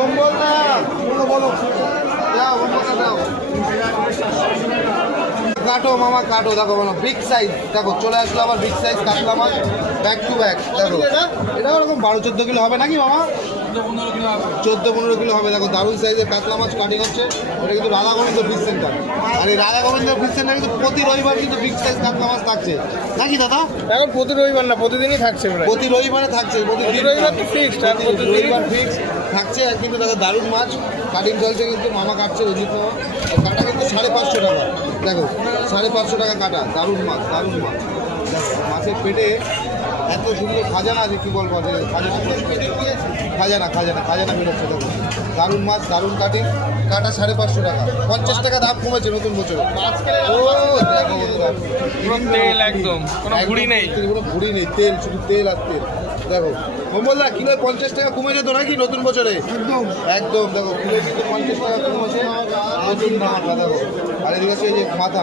কম্বল না বলো যাও দাও কাটো মামা কাটো দেখো বলো বিগ সাইজ দেখো চলে আসলো আবার বিগ সাইজ কাতলা মাছ ব্যাক টু ব্যাক দেখো এটা ওরকম 12-14 কিলো হবে নাকি মামা 14-15 কিলো হবে দেখো দারুণ সাইজের কাতলা মাছ কাটিং হচ্ছে। এটা কিন্তু রাধা গোবিন্দ ফিশ সেন্টার আর এই রাধা গোবিন্দ ফিশ সেন্টার কিন্তু প্রতি রবিবার কিন্তু বিগ সাইজ কাতলা মাছ থাকছে নাকি দাদা? এখন প্রতি রবিবার না প্রতিদিনই থাকছে প্রতি রবিবারে থাকছে প্রতি রবিবার তো ফিক্সড আর প্রতি রবিবার ফিক্স থাকছে। আর কিন্তু দেখো দারুণ মাছ কাটিং চলছে কিন্তু মামা কাটছে রঞ্জিত মামা কাটা কিন্তু 550 টাকা দেখো 550 টাকা কাটা দারুণ মাছ দারুণ মাছ দেখো মাছের পেটে এত সুন্দর খাজানা আছে কী বলবো খাজানা বেরোচ্ছে দেখো দারুণ মাছ দারুণ কাটিং কাটা 550 টাকা 50 টাকা দাম কমেছে নতুন বছরে। ও দেখো তেল একদম কোনো ভুড়ি নেই কোনো ভুড়ি নেই তেল শুধু তেল আর তেল দেখো কম্বলদা কিলো 50 টাকা কমে যেত নাকি নতুন বছরে একদম একদম দেখো কিলো কিন্তু 50 টাকা কমেছে নতুন মাছ দেখো আর এদিকে আছে এই যে মাথা